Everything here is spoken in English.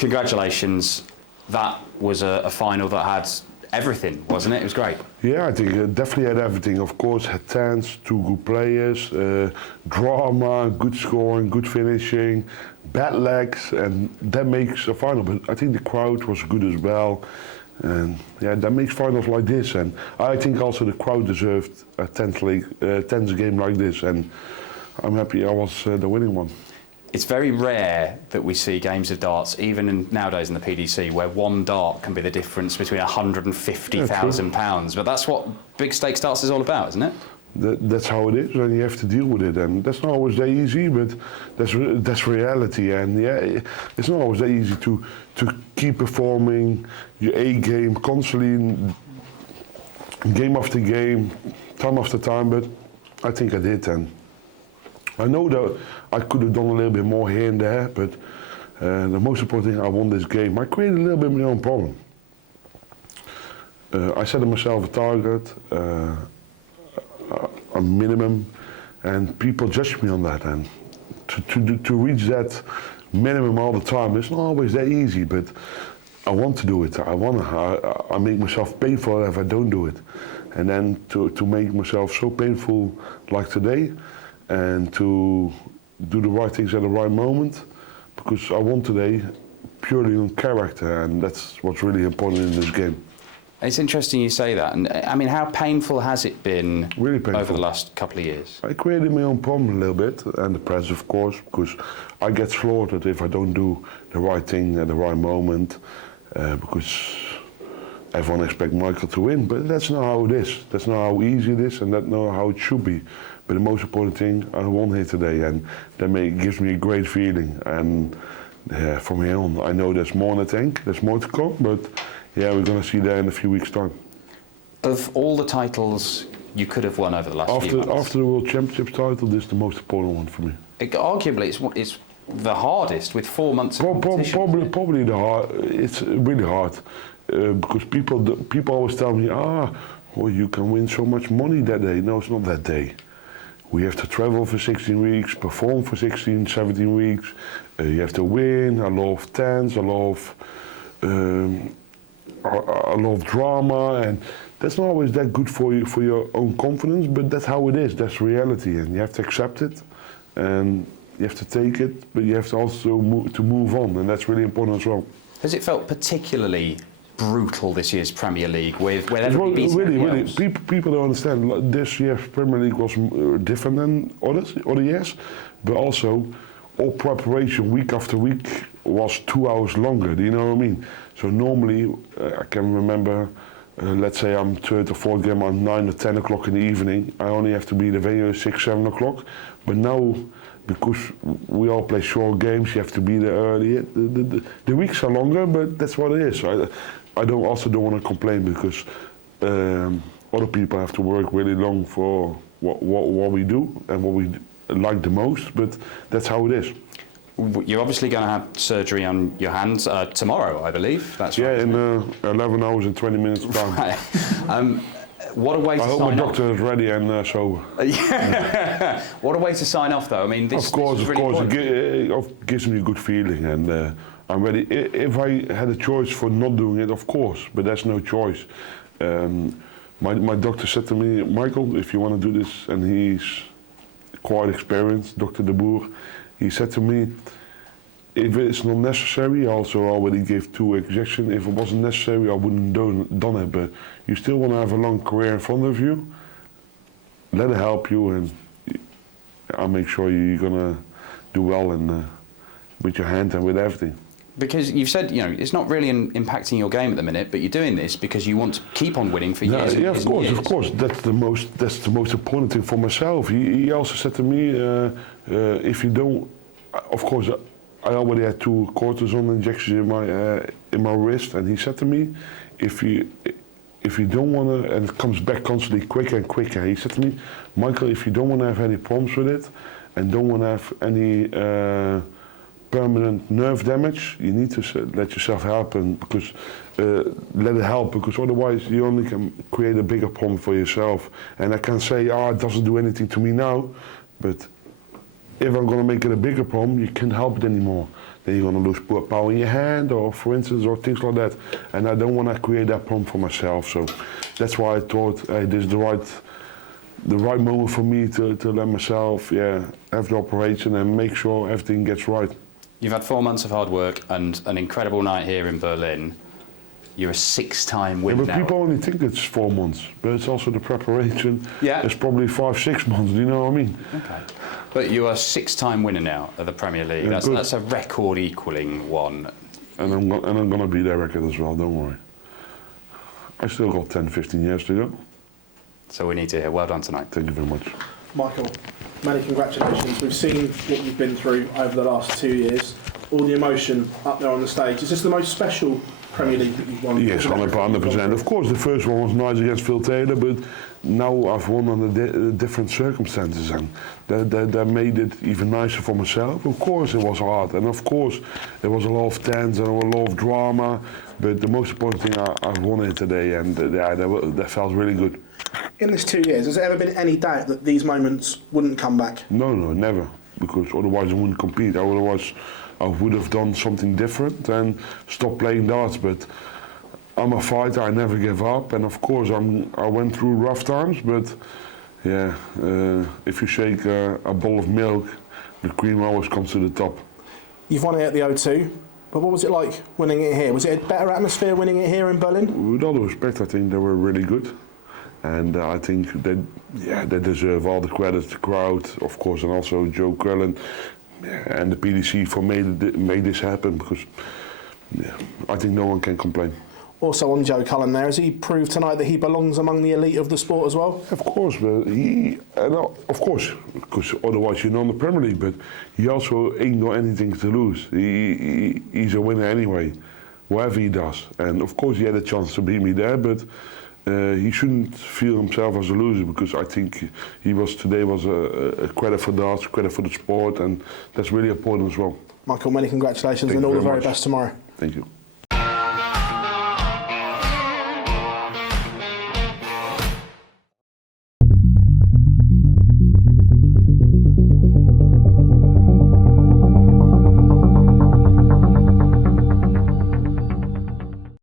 Congratulations. That was a final that had everything, wasn't it? It was great. Yeah, I think it definitely had everything. Of course, had 10s, 2 good players, drama, good scoring, good finishing, bad legs, and that makes a final. But I think the crowd was good as well. And yeah, that makes finals like this. And I think also the crowd deserved a 10th game like this. And I'm happy I was the winning one. It's very rare that we see games of darts, even nowadays in the PDC, where one dart can be the difference between £150,000. But that's what big stakes darts is all about, isn't it? That's how it is, and you have to deal with it. And that's not always that easy, but that's reality. And yeah, it's not always that easy to keep performing your A game constantly, game after game, time after time. But I think I did, and I know that I could have done a little bit more here and there, but the most important thing, I won this game. I created a little bit my own problem. I set myself a target, a minimum, and people judge me on that. And to reach that minimum all the time, it's not always that easy, but I want to do it. I make myself pay for it if I don't do it. And then to make myself so painful like today, and to do the right things at the right moment, because I won today purely on character, and that's what's really important in this game. It's interesting you say that, and I mean, how painful has it been really painful over the last couple of years? I created my own problem a little bit, and the press, of course, because I get slaughtered if I don't do the right thing at the right moment, because everyone expects Michael to win, but that's not how it is. That's not how easy it is, and that's not how it should be. But the most important thing, I won here today, and that gives me a great feeling. And from here on, I know there's more in the tank, there's more to come, but yeah, we're going to see that in a few weeks' time. Of all the titles you could have won over the last few months, after the World Championships title, this is the most important one for me. Arguably, it's the hardest with 4 months of competition. Probably the hard. It's really hard because people always tell me, well, you can win so much money that day. No, it's not that day. We have to travel for 16 weeks, perform for 16, 17 weeks. You have to win. I love tens. I love drama, and that's not always that good for you, for your own confidence. But that's how it is. That's reality, and you have to accept it, and you have to take it. But you have to also move on, and that's really important as well. Has it felt particularly brutal this year's Premier League with everybody beating really, people don't understand. This year's Premier League was different than other years, but also all preparation week after week was 2 hours longer. Do you know what I mean? So normally, I can remember, let's say I'm third or fourth game on 9 or 10 o'clock in the evening. I only have to be in the venue at 6, 7 o'clock. But now, because we all play short games, you have to be there early. The weeks are longer, but that's what it is. I don't want to complain because other people have to work really long for what we do and what we like the most, but that's how it is. You're obviously going to have surgery on your hands tomorrow, I believe. That's right. Yeah, in 11 hours and 20 minutes time. Right. What a way to sign off. I hope my doctor is ready and sober. Yeah. What a way to sign off, though. I mean, this, of course, it gives me a good feeling, and I'm ready. If I had a choice for not doing it, of course, but that's no choice. My doctor said to me, Michael, if you want to do this, and he's quite experienced, Dr. De Boer, he said to me, if it's not necessary, I also already gave 2 injections. If it wasn't necessary, I wouldn't done it. But you still want to have a long career in front of you. Let it help you, and I'll make sure you're gonna do well and with your hand and with everything. Because you've said, it's not really impacting your game at the minute, but you're doing this because you want to keep on winning for years. Yeah, of course. That's the most important thing for myself. He also said to me, if you don't, of course, I already had 2 cortisone injections in my wrist, and he said to me, if you don't want to, and it comes back constantly quicker and quicker. He said to me, Michael, if you don't want to have any problems with it, and don't want to have any permanent nerve damage, you need to let yourself help, and because let it help, because otherwise you only can create a bigger problem for yourself. And I can say, it doesn't do anything to me now, but if I'm going to make it a bigger problem, you can't help it anymore. Then you're going to lose power in your hand, or for instance, or things like that. And I don't want to create that problem for myself. So that's why I thought, hey, this is the right moment for me to let myself, have the operation and make sure everything gets right. You've had 4 months of hard work and an incredible night here in Berlin. You're a 6-time winner. Yeah, but people only think it's 4 months, but it's also the preparation. Yeah. It's probably 5-6 months. Do you know what I mean? Okay. But you're a 6-time winner now of the Premier League. Yeah, that's a record equalling one. And I'm going to beat that record as well. Don't worry. I still got 10-15 years to go. So we need to hear. Well done tonight. Thank you very much. Michael, many congratulations. We've seen what you've been through over the last 2 years. All the emotion up there on the stage. Is this the most special Premier League that you've won? Yes, 100%. Of course, the first one was nice against Phil Taylor, but now I've won under different circumstances, and that made it even nicer for myself. Of course, it was hard, and of course, there was a lot of tense and a lot of drama, but the most important thing, I've won it today, and that felt really good. In this 2 years, has there ever been any doubt that these moments wouldn't come back? No, never, because otherwise I wouldn't compete. Otherwise, I would have done something different and stopped playing darts. But I'm a fighter. I never give up. And of course, I went through rough times. But yeah, if you shake a bowl of milk, the cream always comes to the top. You've won it at the O2, but what was it like winning it here? Was it a better atmosphere winning it here in Berlin? With all due respect, I think they were really good. And I think they deserve all the credit, the crowd, of course, and also Joe Cullen and the PDC for made this happen, because I think no one can complain. Also on Joe Cullen there, has he proved tonight that he belongs among the elite of the sport as well? Of course, but because otherwise you're not in the Premier League, but he also ain't got anything to lose. He's a winner anyway, whatever he does. And of course he had a chance to beat me there, but he shouldn't feel himself as a loser, because I think today was a credit for darts, credit for the sport, and that's really important as well. Michael, many congratulations and all the very best tomorrow. Thank you.